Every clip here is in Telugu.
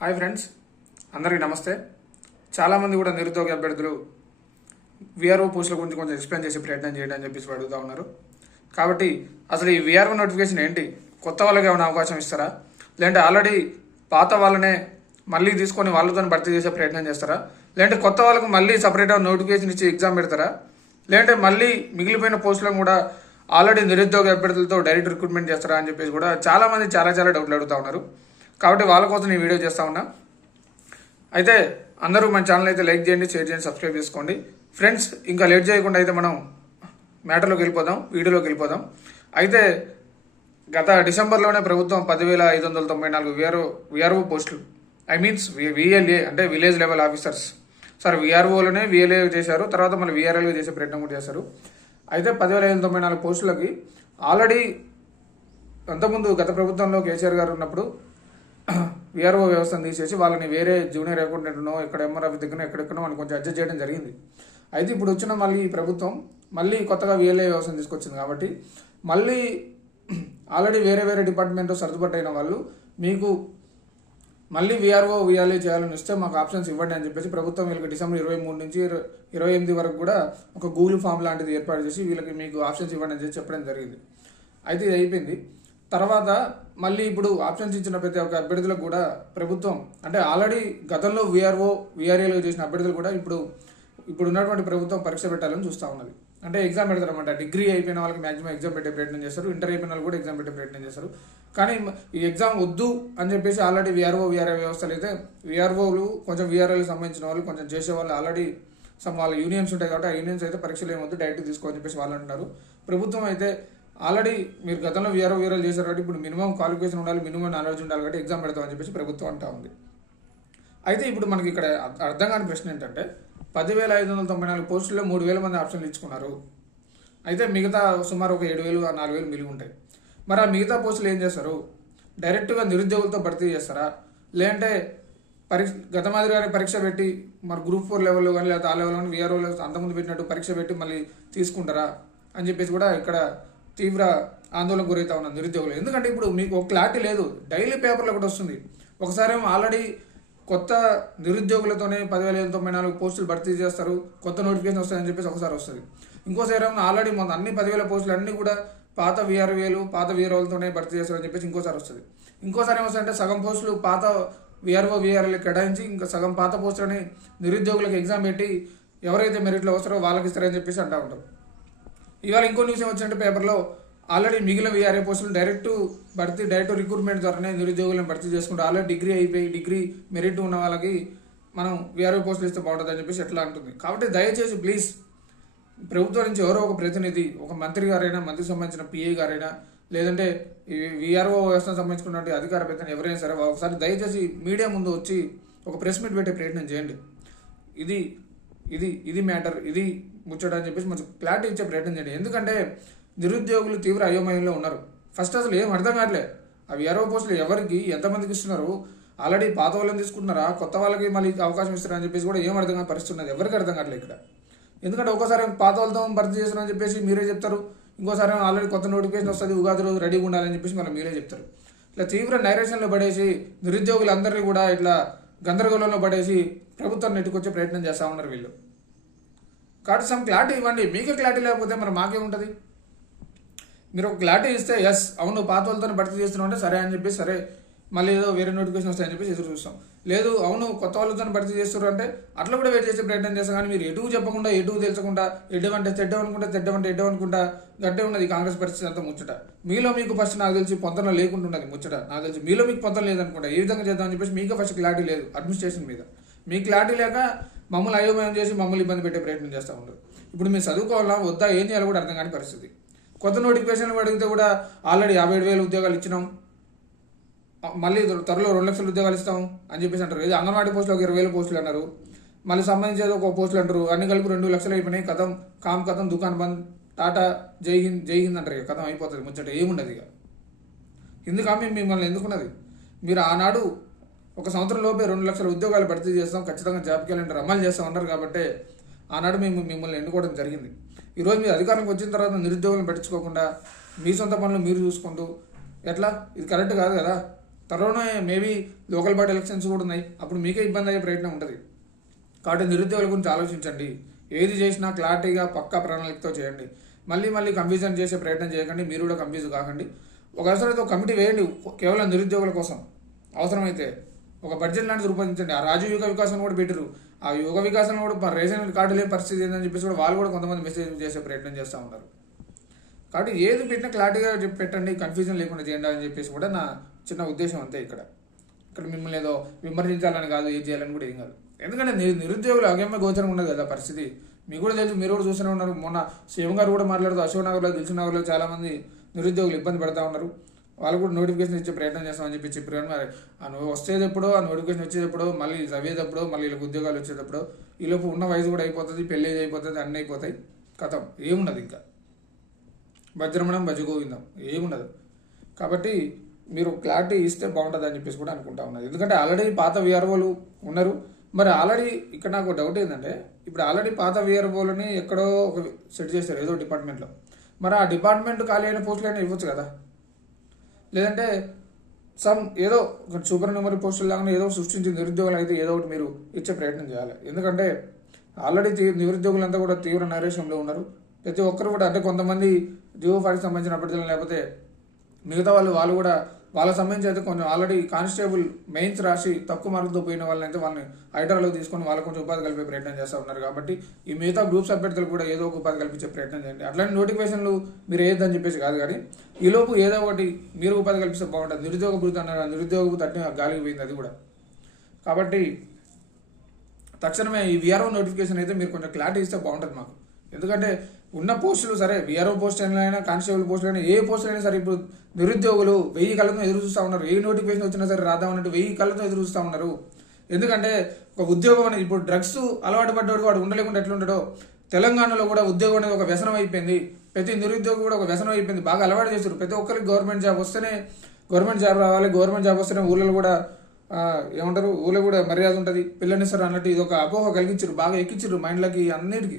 హాయ్ ఫ్రెండ్స్ అందరికీ నమస్తే. చాలామంది కూడా నిరుద్యోగ అభ్యర్థులు విఆర్ఓ పోస్టుల గురించి కొంచెం ఎక్స్ప్లెయిన్ చేసే ప్రయత్నం చేయండి అని చెప్పేసి అడుగుతూ ఉన్నారు. కాబట్టి అసలు ఈ విఆర్ఓ నోటిఫికేషన్ ఏంటి? కొత్త వాళ్ళకి ఏమైనా అవకాశం ఇస్తారా? లేదంటే ఆల్రెడీ పాత వాళ్ళనే మళ్ళీ తీసుకొని వాళ్ళతో భర్తీ చేసే ప్రయత్నం చేస్తారా? లేదంటే కొత్త వాళ్ళకు మళ్ళీ సపరేట్గా నోటిఫికేషన్ ఇచ్చి ఎగ్జామ్ పెడతారా? లేదంటే మళ్ళీ మిగిలిపోయిన పోస్టులను కూడా ఆల్రెడీ నిరుద్యోగ అభ్యర్థులతో డైరెక్ట్ రిక్రూట్మెంట్ చేస్తారా అని చెప్పేసి కూడా చాలామంది చాలా చాలా డౌట్లు అడుగుతూ ఉన్నారు. కాబట్టి వాళ్ళ కోసం నేను వీడియో చేస్తా ఉన్నా. అయితే అందరూ మన ఛానల్ అయితే లైక్ చేయండి షేర్ చేయండి సబ్స్క్రైబ్ చేసుకోండి. ఫ్రెండ్స్ ఇంకా లేట్ చేయకుండా అయితే మనం మ్యాటర్లోకి వెళ్ళిపోదాం వీడియోలోకి వెళ్ళిపోదాం. అయితే గత డిసెంబర్లోనే ప్రభుత్వం పదివేల ఐదు వందల తొంభై నాలుగు విఆర్ఓ విఆర్ఓ పోస్టులు ఐ మీన్స్ విఎల్ఏ అంటే విలేజ్ లెవెల్ ఆఫీసర్స్ సార్ విఆర్ఓలోనే విఎల్ఏ చేశారు తర్వాత మళ్ళీ విఆర్ఎల్గా చేసే ప్రయత్నం కూడా చేశారు. అయితే పదివేల ఐదు వందల తొంభై నాలుగు పోస్టులకి ఆల్రెడీ అంతకుముందు గత ప్రభుత్వంలో కేసీఆర్ గారు ఉన్నప్పుడు విఆర్ఓ వ్యవస్థను తీసేసి వాళ్ళని వేరే జూనియర్ అకౌంటెంట్నో ఇక్కడ ఎంఆర్ఎఫ్ దగ్గర ఎక్కడెక్కడో వాళ్ళని కొంచెం అడ్జస్ట్ చేయడం జరిగింది. అయితే ఇప్పుడు వచ్చిన మళ్ళీ ఈ ప్రభుత్వం మళ్ళీ కొత్తగా విఎల్ఏ వ్యవస్థను తీసుకొచ్చింది కాబట్టి మళ్ళీ ఆల్రెడీ వేరే వేరే డిపార్ట్మెంట్ సర్దుబాటు అయిన వాళ్ళు మీకు మళ్ళీ విఆర్ఓ విఆర్ఏ చేయాలని వస్తే మాకు ఆప్షన్స్ ఇవ్వండి అని చెప్పేసి ప్రభుత్వం వీళ్ళకి డిసెంబర్ ఇరవై మూడు నుంచి ఇరవై ఎనిమిది వరకు కూడా ఒక గూగుల్ ఫామ్ లాంటిది ఏర్పాటు చేసి వీళ్ళకి మీకు ఆప్షన్స్ ఇవ్వండి అని చెప్పి చెప్పడం జరిగింది. అయితే ఇది అయిపోయింది. తర్వాత మళ్ళీ ఇప్పుడు ఆప్షన్స్ ఇచ్చిన ప్రతి ఒక్క అభ్యర్థులకు కూడా ప్రభుత్వం అంటే ఆల్రెడీ గతంలో విఆర్ఓ విఆర్ఏలో చేసిన అభ్యర్థులు కూడా ఇప్పుడు ఇప్పుడు ఉన్నటువంటి ప్రభుత్వం పరీక్ష పెట్టాలని చూస్తూ ఉన్నది. అంటే ఎగ్జామ్ పెడతారన్నమాట. డిగ్రీ అయిపోయిన వాళ్ళకి మాక్సిమం ఎగ్జామ్ పెట్టే ప్రయత్నం చేస్తారు. ఇంటర్ అయిపోయిన వాళ్ళు కూడా ఎగ్జామ్ పెట్టే ప్రయత్నం చేస్తారు. కానీ ఈ ఎగ్జామ్ వద్దు అని చెప్పేసి ఆల్రెడీ విఆర్ఓ విఆర్ఏ వ్యవస్థలు అయితే విఆర్ఓలు కొంచెం విఆర్ఓలకు సంబంధించిన వాళ్ళు కొంచెం చేసే వాళ్ళు ఆల్రెడీ సమ్ వాళ్ళ యూనియన్స్ ఉంటాయి కాబట్టి ఆ యూనియన్స్ అయితే పరీక్షలు ఏమొద్దు డైరెక్ట్ తీసుకో చెప్పేసి వాళ్ళు అంటున్నారు. ప్రభుత్వం అయితే ఆల్రెడీ మీరు గతంలో వీఆర్ఓ వీఆర్ఓ చేశారు కాబట్టి ఇప్పుడు మినిమం క్వాలిఫికేషన్ ఉండాలి మినిమం నాలెడ్జ్ ఉండాలి కాబట్టి ఎగ్జామ్ పెడతామని చెప్పేసి ప్రభుత్వం అంటా ఉంది. అయితే ఇప్పుడు మనకి ఇక్కడ అర్థం కాని ప్రశ్న ఏంటంటే పదివేల ఐదు వందల తొంభై నాలుగు పోస్టుల్లో మూడు వేల మంది ఆప్షన్లు ఇచ్చుకున్నారు. అయితే మిగతా సుమారు ఒక ఏడు వేలు నాలుగు వేలు మిగిలి ఉంటాయి. మరి ఆ మిగతా పోస్టులు ఏం చేస్తారు? డైరెక్ట్గా నిరుద్యోగులతో భర్తీ చేస్తారా? లేదంటే పరీక్ష గత మాదిరిగానే పరీక్ష పెట్టి మరి గ్రూప్ ఫోర్ లెవెల్లో కానీ లేదా ఆ లెవెల్లో కానీ వీఆర్ఓ అంతకుముందు పెట్టినట్టు పరీక్ష పెట్టి మళ్ళీ తీసుకుంటారా? అని చెప్పేసి కూడా ఇక్కడ తీవ్ర ఆందోళనకు గురవుతా ఉన్నారు నిరుద్యోగులు. ఎందుకంటే ఇప్పుడు మీకు ఒక క్లారిటీ లేదు. డైలీ పేపర్లో కూడా వస్తుంది. ఒకసారి ఏమో ఆల్రెడీ కొత్త నిరుద్యోగులతోనే పదివేల ఐదు తొంభై నాలుగు పోస్టులు భర్తీ చేస్తారు. కొత్త నోటిఫికేషన్ వస్తాయని చెప్పేసి ఒకసారి వస్తుంది. ఇంకోసారి ఏమో ఆల్రెడీ మన అన్ని పదివేల పోస్టులు అన్నీ కూడా పాత విఆర్వేలు పాత విఆర్ఓలతోనే భర్తీ చేస్తారని చెప్పేసి ఇంకోసారి వస్తుంది. ఇంకోసారి ఏమొస్తుందంటే సగం పోస్టులు పాత విఆర్ఓ విఆర్ఏలు కేటాయించి ఇంకా సగం పాత పోస్టులని నిరుద్యోగులకు ఎగ్జామ్ పెట్టి ఎవరైతే మెరిట్లో వస్తారో వాళ్ళకి ఇస్తారని చెప్పేసి అంటూ ఉంటారు. ఇవాళ ఇంకో న్యూస్ ఏమొచ్చిందంటే పేపర్లో ఆల్రెడీ మిగిలిన వీఆర్ఏ పోస్టులు డైరెక్ట్ భర్తీ డైరెక్ట్ రిక్రూట్మెంట్ ద్వారానే నిరుద్యోగులను భర్తీ చేసుకుంటూ ఆల్రెడీ డిగ్రీ అయిపోయి డిగ్రీ మెరిట్ ఉన్న వాళ్ళకి మనం వీఆర్ఏ పోస్టులు ఇస్తే బాగుంటుంది అని చెప్పేసి ఎట్లా అంటుంది. కాబట్టి దయచేసి ప్లీజ్ ప్రభుత్వం నుంచి ఎవరో ఒక ప్రతినిధి ఒక మంత్రి గారైనా మంత్రికి సంబంధించిన పిఏ గారైనా లేదంటే వీఆర్ఓ విఆర్ఓ వ్యవస్థకు సంబంధించినటువంటి అధికార ప్రతినిధి ఎవరైనా సరే ఒకసారి దయచేసి మీడియా ముందు వచ్చి ఒక ప్రెస్ మీట్ పెట్టే ప్రయత్నం చేయండి. ఇది ఇది ఇది మ్యాటర్ ఇది ముచ్చట అని చెప్పేసి మంచి క్లారిటీ ఇచ్చే ప్రయత్నం చేయండి. ఎందుకంటే నిరుద్యోగులు తీవ్ర అయోమయంలో ఉన్నారు. ఫస్ట్ అసలు ఏం అర్థం కావట్లే. అవి ఎరవ పోస్టులు ఎవరికి ఎంతమందికి ఇస్తున్నారు? ఆల్రెడీ పాత వాళ్ళని తీసుకుంటున్నారా? కొత్త వాళ్ళకి మళ్ళీ అవకాశం ఇస్తారని చెప్పేసి కూడా ఏం అర్థం కాని పరిస్థితి ఉన్నది. ఎవరికి అర్థం కావట్లేదు ఇక్కడ. ఎందుకంటే ఒకసారి పాత వాళ్ళతో భర్తీ చేస్తున్నారని చెప్పేసి మీరే చెప్తారు. ఇంకోసారి ఆల్రెడీ కొత్త నోటిఫికేషన్ వస్తుంది ఉగాది రోజు రెడీగా ఉండాలని చెప్పేసి మళ్ళీ మీరే చెప్తారు. ఇట్లా తీవ్ర నైరేషన్లో పడేసి నిరుద్యోగులందరినీ కూడా ఇట్లా గందరగోళంలో పడేసి ప్రభుత్వం నెట్టుకొచ్చే ప్రయత్నం చేస్తా ఉన్నారు వీళ్ళు. కాబట్టి సమ్ క్లారిటీ ఇవ్వండి. మీకే క్లారిటీ లేకపోతే మరి మాకేముంటుంది మీరు ఒక క్లారిటీ ఇస్తే ఎస్ అవును పాత వాళ్ళతో భర్తీ చేస్తున్నావు అంటే సరే అని చెప్పి సరే మళ్ళీ ఏదో వేరే నోటిఫికేషన్ వస్తాయని చెప్పి ఎదురు చూస్తాం. లేదు అవును కొత్త వాళ్ళతో భర్తీ చేస్తారు అంటే అట్లా కూడా వెయిట్ చేసే ప్రయత్నం చేస్తాం. కానీ మీరు ఎటు చెప్పకుండా ఎటు తెలుసకుండా తెడ్డం తెడ్డమనుకుంటా తెడ్డమంటే ఎడ్డమనుకుంటా గట్టే ఉన్నది కాంగ్రెస్ పరిస్థితి అంతా ముచ్చట. మీలో మీకు ఫస్ట్ నాకు తెలిసి పొంతన లేకుండా ఉన్నది ముచ్చట. నాకు తెలిసి మీలో మీకు పొంతన లేదనుకుంటా. ఏ విధంగా చేద్దామని చెప్పేసి మీకు ఫస్ట్ క్లారిటీ లేదు అడ్మినిస్ట్రేషన్ మీద. మీ క్లారిటీ లేక మమ్మల్ని అయోమయం చేసి మమ్మల్ని ఇబ్బంది పెట్టే ప్రయత్నం చేస్తూ ఉండదు ఇప్పుడు మీరు చదువుకోవాలా వద్దా ఏం చేయాలో కూడా అర్థం కాని పరిస్థితి. కొత్త నోటిఫికేషన్లు అడిగితే కూడా ఆల్రెడీ యాభై ఏడు వేలు ఉద్యోగాలు ఇచ్చినాం. మళ్ళీ త్వరలో రెండు లక్షల ఉద్యోగాలు ఇస్తాం అని చెప్పేసి అంటారు. ఇది అంగన్వాడీ పోస్టులు ఒక ఇరవై వేల పోస్టులు అన్నారు. మళ్ళీ సంబంధించేది ఒక పోస్టులు అంటారు. అన్ని కలిపి రెండు లక్షలు అయిపోయినాయి. కథం కామ్ కథం దుకాన్ బంద్ టాటా జై హింద్ జై హింద్ అంటారు ఇక. కథం అయిపోతుంది ముచ్చట. ఏముండదు ఇక. ఎందుకు ఆమె మిమ్మల్ని ఎందుకున్నది? మీరు ఆనాడు ఒక సంవత్సరం లోపే రెండు లక్షల ఉద్యోగాలు భర్తీ చేస్తాం. ఖచ్చితంగా జాబ్ క్యాలెండర్ అమలు చేస్తాం అన్నారు కాబట్టి ఆనాడు మేము మిమ్మల్ని ఎన్నుకోవడం జరిగింది. ఈరోజు మీరు అధికారంకి వచ్చిన తర్వాత నిరుద్యోగులను పట్టించుకోకుండా మీ సొంత పనులు మీరు చూసుకుంటూ ఎట్లా? ఇది కరెక్ట్ కాదు కదా? త్వరలోనే మేబీ లోకల్ బాడీ ఎలక్షన్స్ కూడా ఉన్నాయి. అప్పుడు మీకే ఇబ్బంది అయ్యే ప్రయత్నం ఉంటుంది. కాబట్టి నిరుద్యోగుల గురించి ఆలోచించండి. ఏది చేసినా క్లారిటీగా పక్కా ప్రణాళికతో చేయండి. మళ్ళీ మళ్ళీ కన్ఫ్యూజన్ చేసే ప్రయత్నం చేయకండి. మీరు కూడా కన్ఫ్యూజ్ కాకండి. ఒకసారి ఒక కమిటీ వేయండి. కేవలం నిరుద్యోగుల కోసం. అవసరమైతే ఒక బడ్జెట్ లాంటిది రూపొందించండి. ఆ రాజు యుగ వికాసం కూడా పెట్టరు ఆ యుగ వికాసం కూడా రేషన్ కార్డు లేని పరిస్థితి ఏందని చెప్పేసి కూడా వాళ్ళు కూడా కొంతమంది మెసేజ్ చేసే ప్రయత్నం చేస్తూ ఉంటారు కాబట్టి ఏది పెట్టినా క్లారిటీగా చెప్పి పెట్టండి. కన్ఫ్యూజన్ లేకుండా చేయండి అని చెప్పేసి కూడా నా చిన్న ఉద్దేశం అంతే ఇక్కడ. ఇక్కడ మిమ్మల్ని ఏదో విమర్శించాలని కాదు ఏం చేయాలని కూడా ఏం కాదు. ఎందుకంటే నిరుద్యోగులు అగమ్య గోచరం ఉండదు కదా పరిస్థితి. మీకు కూడా తెలుసు మీరు కూడా చూస్తూనే ఉన్నారు. మొన్న శివం గారు కూడా మాట్లాడుతూ అశోక్ నగర్లో దిల్సు నగర్లో చాలామంది నిరుద్యోగులు ఇబ్బంది పడతా ఉన్నారు. వాళ్ళు కూడా నోటిఫికేషన్ ఇచ్చే ప్రయత్నం చేస్తామని చెప్పి చెప్పారు కానీ మరి ఆ నువ్వు ఆ నోటిఫికేషన్ వచ్చేటప్పుడు మళ్ళీ చదివేటప్పుడు మళ్ళీ వీళ్ళకి ఉద్యోగాలు వచ్చేటప్పుడు ఈలోపు ఉన్న వయసు కూడా అయిపోతుంది పెళ్ళి అయిపోతుంది అన్నీ అయిపోతాయి. కథం. ఏముండదు ఇంకా. వజ్రమణం భజగోవిందం. ఏముండదు. కాబట్టి మీరు క్లారిటీ ఇస్తే బాగుంటుంది అని చెప్పేసి కూడా అనుకుంటా ఉన్నది ఎందుకంటే ఆల్రెడీ పాత విఆర్ఓలు ఉన్నారు. మరి ఆల్రెడీ ఇక్కడ నాకు డౌట్ ఏంటంటే ఇప్పుడు ఆల్రెడీ పాత విఆర్ఓలని ఎక్కడో ఒక సెట్ చేస్తారు ఏదో డిపార్ట్మెంట్లో మరి ఆ డిపార్ట్మెంట్ ఖాళీ అయిన పోస్టులైనా ఇవ్వచ్చు కదా? లేదంటే సమ్ ఏదో ఒక సూపర్ నెంబరీ పోస్టులు లాగానే ఏదో సృష్టించి నిరుద్యోగులు అయితే ఏదో ఒకటి మీరు ఇచ్చే ప్రయత్నం చేయాలి. ఎందుకంటే ఆల్రెడీ తీ నిరుద్యోగులంతా కూడా తీవ్ర నైరాశ్యంలో ఉన్నారు. ప్రతి ఒక్కరు కూడా అంటే కొంతమంది జియో ఫార్టీకి సంబంధించిన అభ్యర్థులు లేకపోతే మిగతా వాళ్ళు వాళ్ళు కూడా వాళ్ళకి సంబంధించి అయితే కొంచెం ఆల్రెడీ కానిస్టేబుల్ మెయిన్స్ రాసి తక్కువ మార్కులతో పోయిన వాళ్ళని అయితే వాళ్ళని హైదరాబాద్లో తీసుకొని వాళ్ళకి కొంచెం ఉపాధి కల్పే ప్రయత్నం చేస్తూ ఉన్నారు కాబట్టి ఈ మిగతా గ్రూప్స్ అభ్యర్థులు కూడా ఏదో ఒక ఉపాధి కల్పించే ప్రయత్నం చేయండి. అట్లాంటి నోటిఫికేషన్లు మీరు ఏదని చెప్పేసి కాదు కానీ ఈలోపు ఏదో ఒకటి మీరు ఉపాధి కల్పిస్తే బాగుంటుంది. నిరుద్యోగ భృతి అన్నారు నిరుద్యోగ భృతి గాలికి పోయింది అది కూడా. కాబట్టి తక్షణమే ఈ విఆర్ఓ నోటిఫికేషన్ అయితే మీరు కొంచెం క్లారిటీ ఇస్తే బాగుంటుంది మాకు. ఎందుకంటే ఉన్న పోస్టులు సరే విఆర్ఓ పోస్ట్ అయినా కానిస్టేబుల్ పోస్టులు అయినా ఏ పోస్టులు అయినా సరే ఇప్పుడు నిరుద్యోగులు వెయ్యి కళ్ళతో ఎదురు చూస్తూ ఉన్నారు. ఏ నోటిఫికేషన్ వచ్చినా సరే రాద్దామన్నట్టు వెయ్యి కళ్ళతో ఎదురు చూస్తూ ఉన్నారు. ఎందుకంటే ఒక ఉద్యోగం అనేది ఇప్పుడు డ్రగ్స్ అలవాటు పడ్డాడు వాడు ఉండలేకుండా ఎట్లుంటాడో తెలంగాణలో కూడా ఉద్యోగం అనేది ఒక వ్యసనం అయిపోయింది. ప్రతి నిరుద్యోగి కూడా ఒక వ్యసనం అయిపోయింది. బాగా అలవాటు చేస్తారు ప్రతి ఒక్కరికి గవర్నమెంట్ జాబ్ వస్తేనే గవర్నమెంట్ జాబ్ రావాలి గవర్నమెంట్ జాబ్ వస్తేనే ఊళ్ళో కూడా ఏమంటారు ఊళ్ళో కూడా మర్యాద ఉంటుంది. పిల్లనిస్తారు అన్నట్టు ఇది ఒక అపోహ కలిగించారు బాగా ఎక్కించారు మైండ్లకి అన్నిటికీ.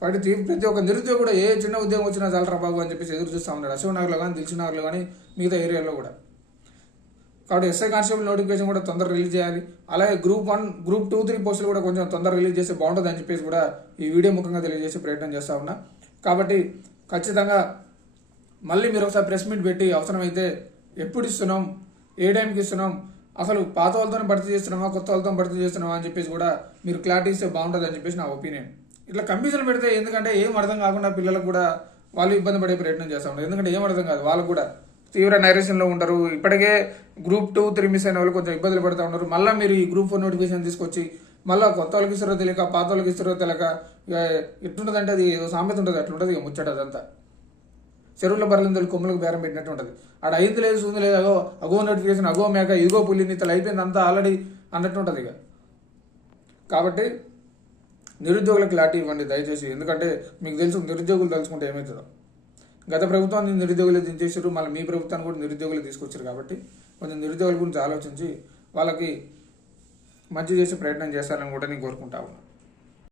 కాబట్టి ప్రతి ఒక్క నిరుద్యోగి కూడా ఏ చిన్న ఉద్యోగం వచ్చినా చాలరా బాబు అని చెప్పేసి ఎదురు చూస్తూ ఉన్నాడు. అశోక్ నగర్లో కానీ దిల్సు నగర్లో కానీ మిగతా ఏరియాలో కూడా. కాబట్టి ఎస్ఐ కానిస్టేబుల్ నోటిఫికేషన్ కూడా తొందరగా రిలీజ్ చేయాలి. అలాగే group one group two three పోస్టులు కూడా కొంచెం తొందరగా రిలీజ్ చేస్తే బాగుంటుంది అని చెప్పేసి కూడా ఈ వీడియో ముఖంగా తెలియజేసే ప్రయత్నం చేస్తా ఉన్నా. కాబట్టి ఖచ్చితంగా మళ్ళీ మీరు ఒకసారి ప్రెస్ మీట్ పెట్టి అవసరమైతే ఎప్పుడు ఇస్తున్నాం ఏ టైంకి ఇస్తున్నాం అసలు పాత వాళ్ళతో భర్తీ చేస్తున్నామా కొత్త వాళ్ళతో భర్తీ చేస్తున్నామా అని చెప్పేసి కూడా మీరు క్లారిటీ ఇస్తే బాగుంటుంది అని చెప్పేసి నా ఒపీనియన్. ఇట్లా కమిషన్ పెడితే ఎందుకంటే ఏం అర్థం కాకుండా పిల్లలకు కూడా వాళ్ళు ఇబ్బంది పడే ప్రయత్నం చేస్తూ ఉంటారు. ఎందుకంటే ఏం అర్థం కాదు వాళ్ళకు కూడా తీవ్ర నైరేషన్లో ఉంటారు. ఇప్పటికే గ్రూప్ టూ త్రీ మిస్ అయిన వాళ్ళు కొంచెం ఇబ్బందులు పడుతూ ఉంటారు మళ్ళీ మీరు ఈ గ్రూప్ ఫోర్ నోటిఫికేషన్ తీసుకొచ్చి మళ్ళీ కొత్త వాళ్ళకి ఇస్తారో తెలియక పాత వాళ్ళకి ఇస్తారో తెలియక ఇక ఎట్లుంటుందంటే అది సామెత ఉంటుంది అట్లుంటుంది ఇక ముచ్చట అదంతా. చెరువుల బర్రెలందరూ కొమ్ములకు బేరం పెట్టినట్టు ఉంటుంది. ఆడ అయింది లేదు సూది లేదు అగో అగో నోటిఫికేషన్ అగో మేక ఇగో పుల్లి ఇతలు అయిపోయింది అంతా ఆల్రెడీ అన్నట్టు ఉంటుంది ఇక. కాబట్టి నిరుద్యోగులకు క్లారిటీ ఇవ్వండి దయచేసి. ఎందుకంటే మీకు తెలుసు నిరుద్యోగులు తలుచుకుంటే ఏమవుతుందో గత ప్రభుత్వాన్ని నిరుద్యోగులు దించేసారు మళ్ళీ మీ ప్రభుత్వాన్ని కూడా నిరుద్యోగులు తీసుకొచ్చారు కాబట్టి కొంచెం నిరుద్యోగుల గురించి ఆలోచించి వాళ్ళకి మంచి చేసే ప్రయత్నం చేస్తారని కూడా నేను కోరుకుంటా ఉన్నాను.